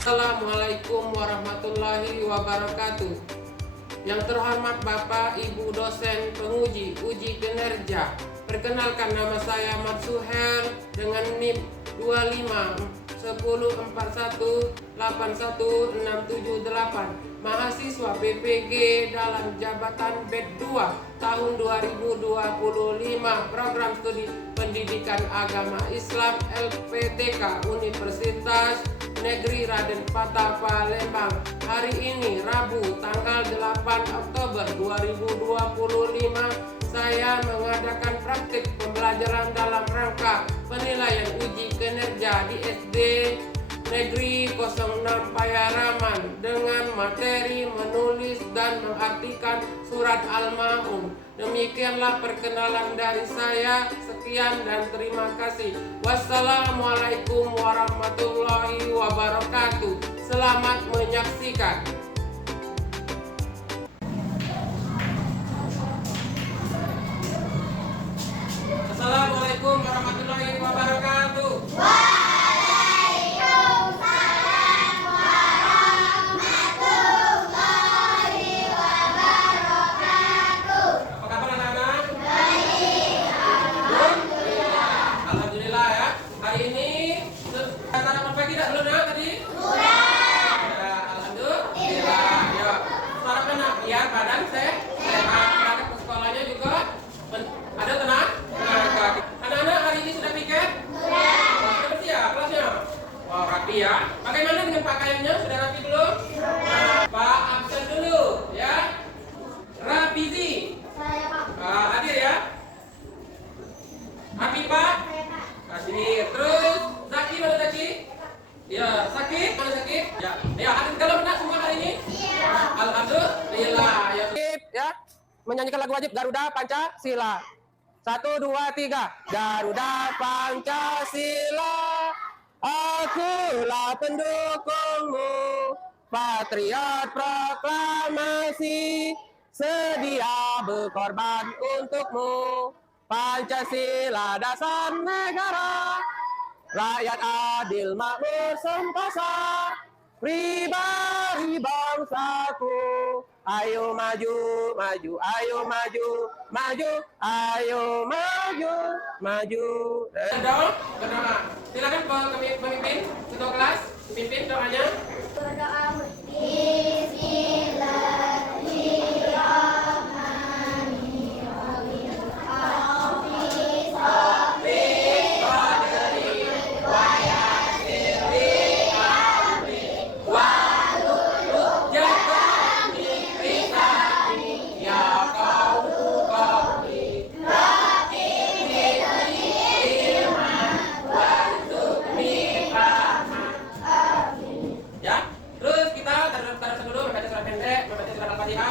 Assalamualaikum warahmatullahi wabarakatuh. Yang terhormat Bapak Ibu dosen penguji uji kinerja, perkenalkan nama saya Ahmad Suhel dengan NIM 251041816778, mahasiswa PPG dalam jabatan BED 2 tahun 2025, program studi pendidikan agama Islam LPTK Universitas Negeri Raden Patah Palembang. Hari ini Rabu tanggal 8 Oktober 2025 saya mengadakan praktik pembelajaran dalam rangka penilaian uji kinerja di SD Negeri 06 Payaraman dengan materi menulis dan mengartikan surat Al-Ma'un. Demikianlah perkenalan dari saya. Sekian dan terima kasih. Wassalamualaikum warahmatullahi wabarakatuh. Selamat menyaksikan. Assalamualaikum warahmatullahi wabarakatuh. Badan sehat, ke sekolahnya juga ada tenang. Anak-anak hari ini sudah piket? Sudah bersih ya kelasnya? Wah, rapi ya. Bagaimana dengan pakaiannya? Sudah rapi belum? Pak absen dulu ya. Rapizi. Saya Pak. Hadir ya. Happy Pak? Hadir. Terus Zaki mana Zaki? Ya, sakit? Mana sakit? Ya. Ya, hadir kalau benar semua hari ini? Iya. Alhamdulillah. Ya, menyanyikan lagu wajib Garuda Pancasila. 1, 2, 3. Garuda Pancasila, akulah pendukungmu, patriot proklamasi, sedia berkorban untukmu. Pancasila dasar negara, rakyat adil makmur sentosa, pribadi bangsaku. Ayo maju, maju, ayo maju, maju, ayo maju, maju. Berdoa. Silakan pemimpin ketua kelas, pimpin doanya. Berdoa.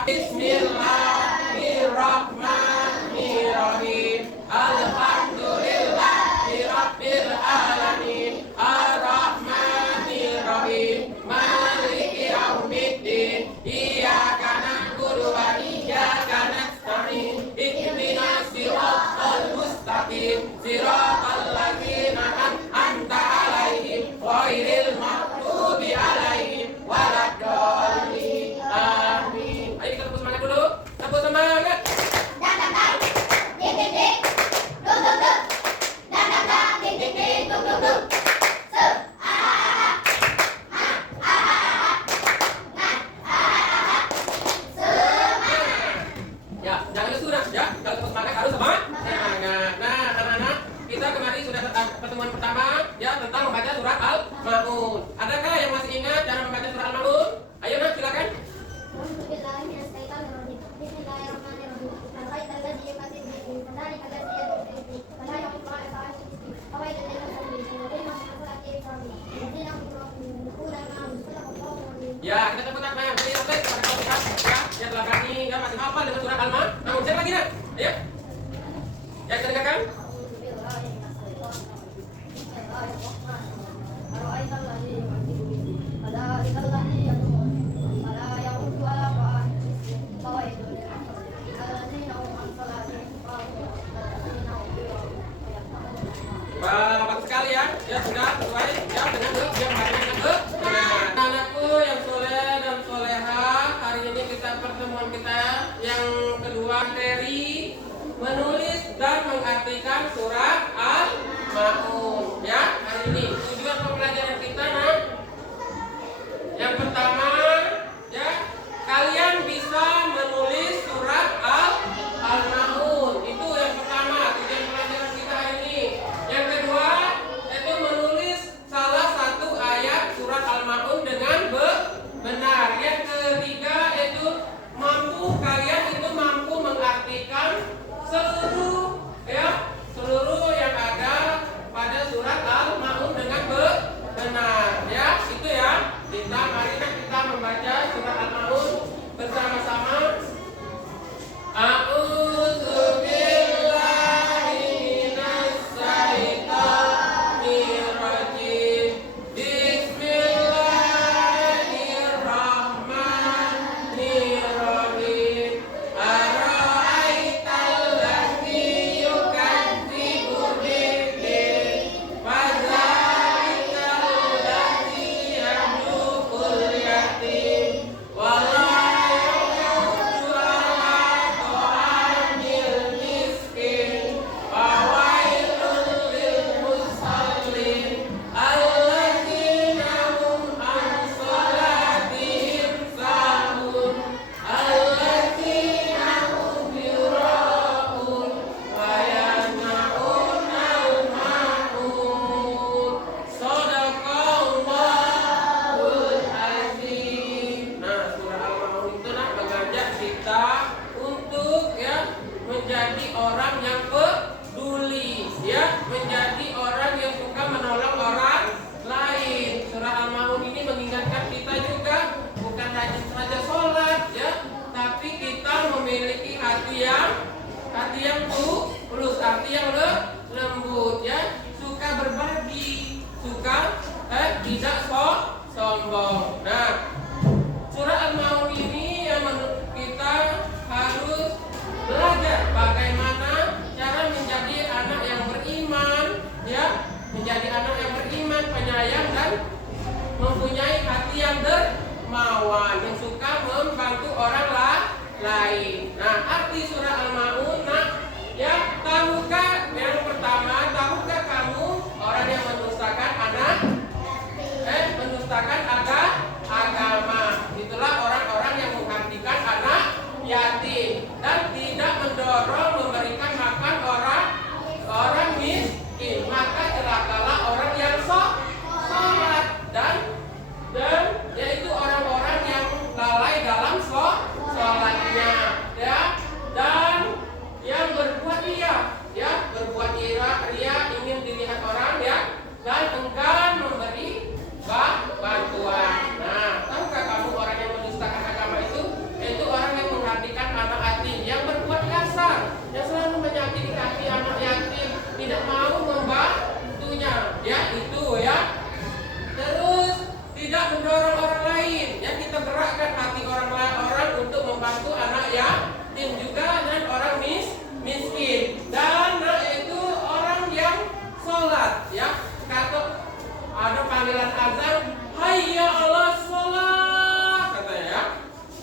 Bismillahirrahmanirrahim. Alhamdulillahirabbil alamin. Arrahmanirrahim. Maliki yaumiddin. Iyyaka na'budu wa iyyaka nasta'in. Ihdinas siratal mustaqim. Siratal ladzina an'amta 'alaihim ghairil maghdubi 'alaihim waladdallin. Amin. Ayo kita tepuk semangat dulu. Tepuk semangat. Ya, jangan lesu ya. Kalau tepuk semangat harus semangat. Nah, anak-anak, kita kemarin sudah pertemuan pertama ya tentang membaca surat Al-Ma'un. Adakah yang masih ingat cara membaca surat Al-Ma'un? Ayo nak, silakan. Ya, kita tepuk tangan. Beri aplaus kepada kawan kita ya, yang telah berani ya masih hafal dengan surat Al-Ma'un. Siapa lagi nak? Ayo. Ya, kita dengarkan. Bagus sekali ya. Ya sudah sesuai ya dengan dia membacanya dengan sombong. Nah, surah Al-Maun ini yang kita harus belajar bagaimana cara menjadi anak yang beriman, ya, menjadi anak yang beriman, penyayang dan mempunyai hati yang dermawan, yang suka membantu orang lain. Nah, arti surah Al-Maun, nah, ya, tahukah yang pertama, tahukah kamu orang yang mendustakan mendustakan agama? Itulah orang-orang yang menggantikan anak yatim dan tidak mendorong memberikan makan orang miskin. Maka celakalah orang yang sholat dan yaitu orang-orang yang lalai dalam sholatnya, ya, dan yang berbuat berbuat ria ingin dilihat orang, ya, dan enggan memberi bantuan. Nah, tahukah kamu orang yang mendustakan agama itu? Yaitu orang yang menggantikan anak yatim, yang berbuat kasar, yang selalu menyakiti hati anak yatim, tidak mau membantunya, ya, itu, ya. Terus tidak mendorong orang lain, ya, kita gerakkan hati orang untuk membantu anak yatim juga dan orang miskin. Dan itu orang yang sholat, ya, kata ada panggilan azan, hayya 'alas sholat, katanya, ya.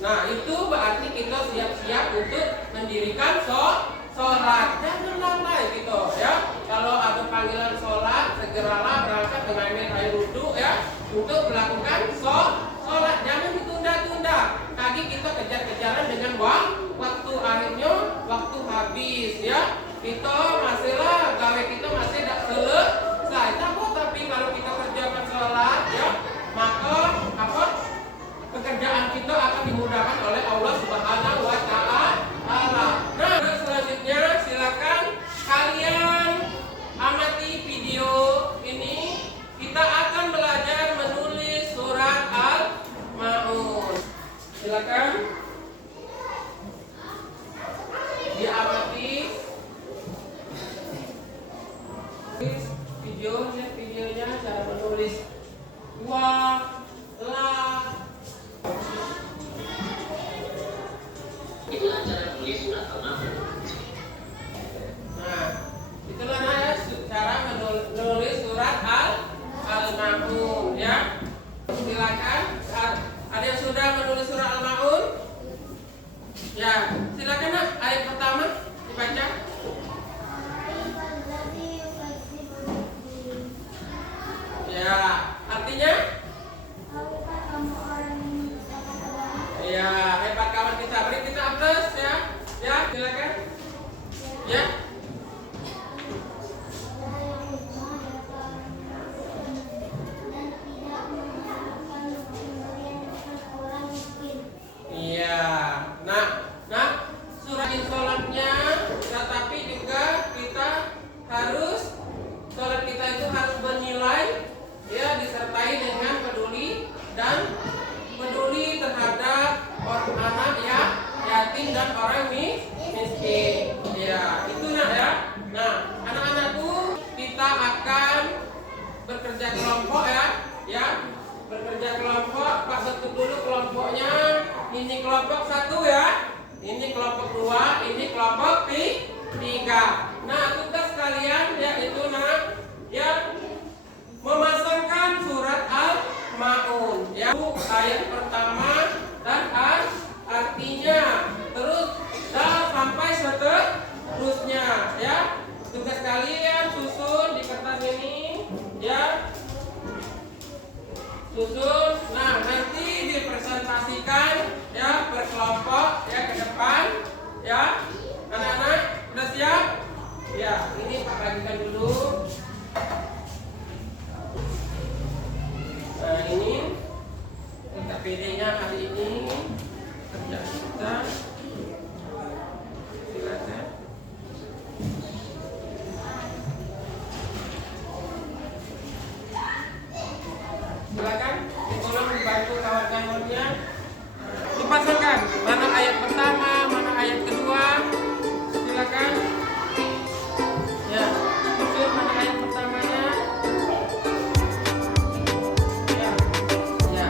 Nah, itu berarti kita siap-siap untuk mendirikan sholat. Jangan lalai gitu, ya. Kalau ada panggilan sholat, segeralah berangkat mengambil air wudhu, ya, untuk melakukan sholat. Jangan ditunda-tunda. Tadi kita kejar-kejaran dengan waktu, akhirnya waktu habis, ya. Kita masihlah gawe kita masih tidak selesai. Tapi kalau kita kerjakan sholat, ya, maka pekerjaan kita akan dimudahkan oleh Allah Subhanahu wa Ta'ala. Nah, selanjutnya silakan kalian amati video ini. Kita akan belajar menulis surat Al-Maun. Silakan diamati videonya cara menulis itulah cara menulis surat Al-Maun. Nah, itulah ya cara menulis surat Al-Maun, ya. Silakan, ada yang sudah menulis surat Al-Maun? Ya, silakan, nak. Ayat pertama dibaca. Ya, artinya? Ya, hebat kawan kita. Beri kita aplaus, ya. Ya, silakan. Ya. Iya. Nah, surat sholatnya, tetapi juga kita harus sholat kita itu harus bernilai, ya, disertai dengan peduli terhadap orang anak, ya, yatim dan orang miskin. Ya, itu, nak, ya. Nah, anak-anakku, kita akan bekerja kelompok, ya, bekerja kelompok. Pak bentuk dulu kelompoknya. Ini kelompok 1, ya. Ini kelompok 2, ini kelompok 3. Nah, tugas kalian, ya, itu, nak, ya, memasangkan surat Al-Maun, ya, ayat pertama dan artinya, terus sampai seterusnya, ya. Tugas kalian susun di kertas ini, ya, susun. Nah, nanti dipresentasikan, ya, berkelompok, ya, ke depan, ya. Anak-anak sudah siap? Ya, ini Pak bagikan dulu. Nah, ini kita PD-nya hari ini kerja kita. Silakan. Silakan ditolong dibantu kawan-kawannya. Dipasangkan mana ayat pertama, mana ayat kedua. Silakan. Ya, susun mana ayat pertamanya. Ya. Ya.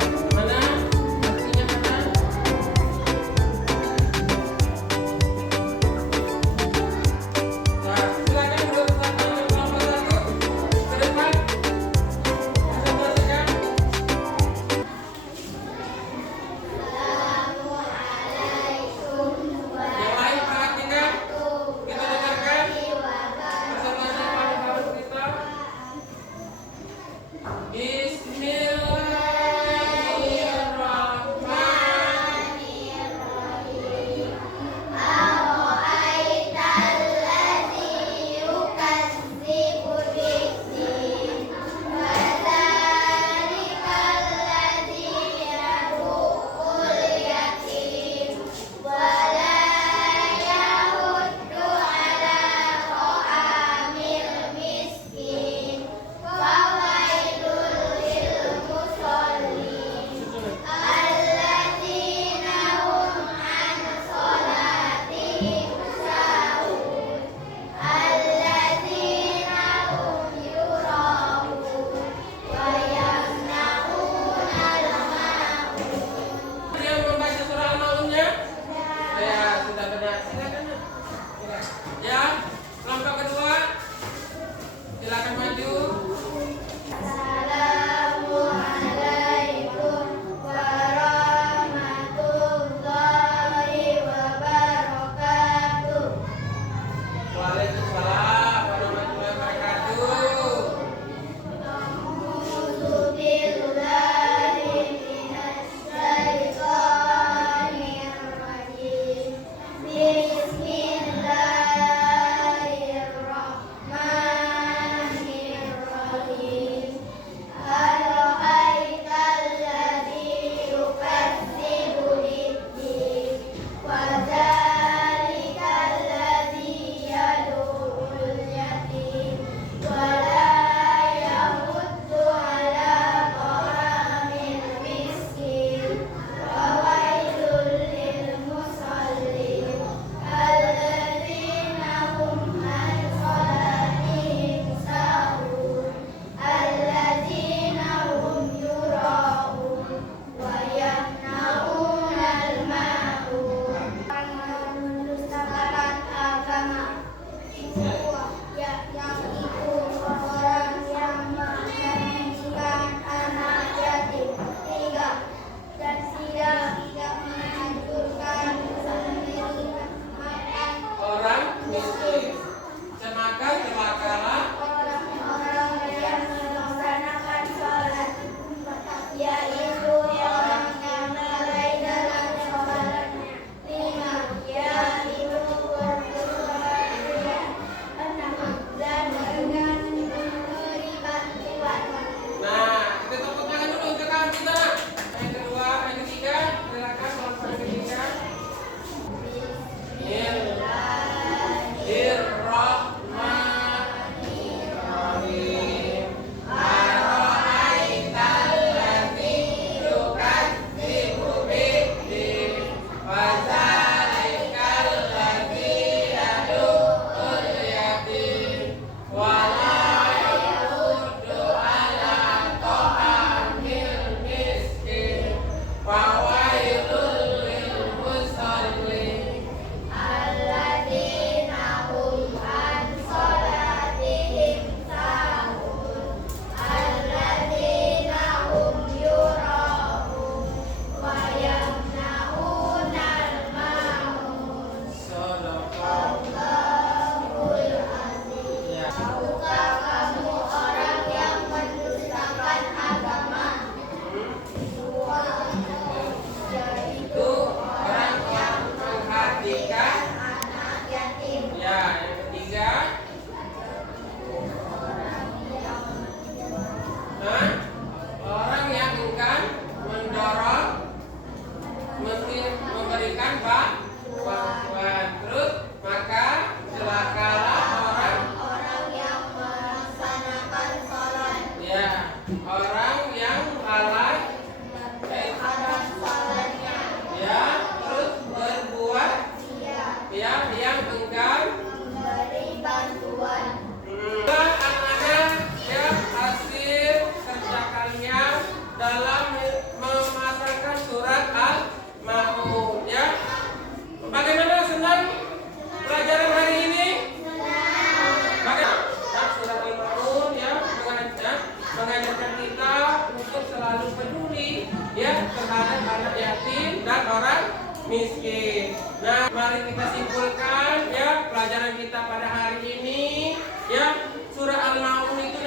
miskin. Nah, mari kita simpulkan ya pelajaran kita pada hari ini ya. Surah Al-Maun itu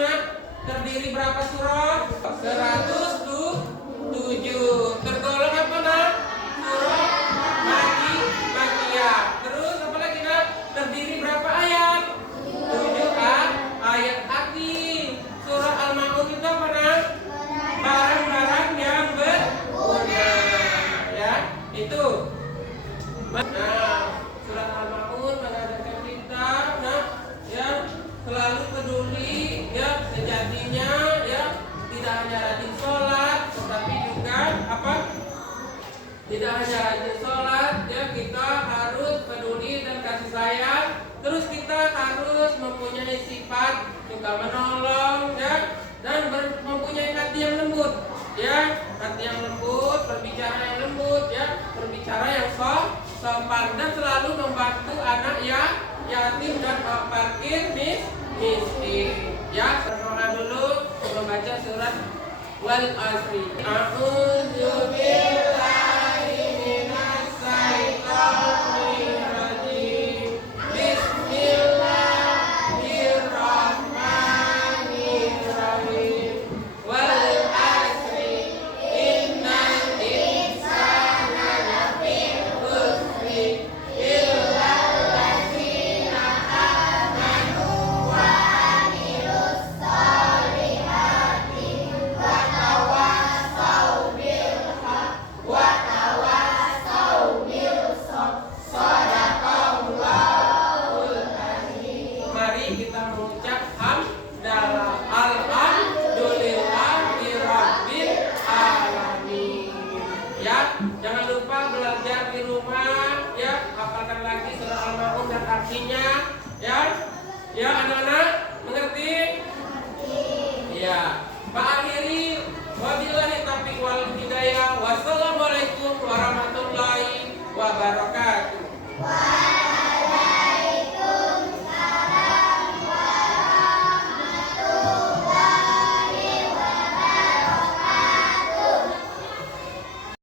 terdiri berapa surah? 107. Tergolong apa nak? Surah Makiyah. Terus apa lagi nak? Terdiri berapa ayat? 7 ayat. Arti surah Al-Maun itu apa nak? Barang-barang yang berguna. Ya, itu. Nah, surah Al-Maun mengajarkan kita ya selalu peduli ya sejatinya ya tidak hanya rajin sholat tetapi juga apa? Tidak hanya rajin sholat ya kita harus peduli dan kasih sayang. Terus kita harus mempunyai sifat suka menolong ya dan mempunyai hati yang lembut ya, hati yang lembut, berbicara yang lembut ya, berbicara yang sopan dan selalu membantu anak ya yatim dan fakir miskin. Ya, berdoa dulu membaca surat Wal Asri. A'udzu billahi minas syaitonir rajim. Bismillahirrahmanirrahim. Wal asri innal insana lafi khusri illa allazina amanu wa amilus solihati wa tawassaw bil haqq wa tawassaw bil sabr. Shadaqallahul azim. Mari kita mengucap hamdalah alhamdulillahi rabbil alamin. Ya, jangan lupa belajar di rumah ya, hafalkan lagi surah Al-Maun dan artinya ya. Ya anak-anak, mengerti? Ya. Pak akhiri wabillahi taufiq wal hidayah. Wassalamualaikum warahmatullahi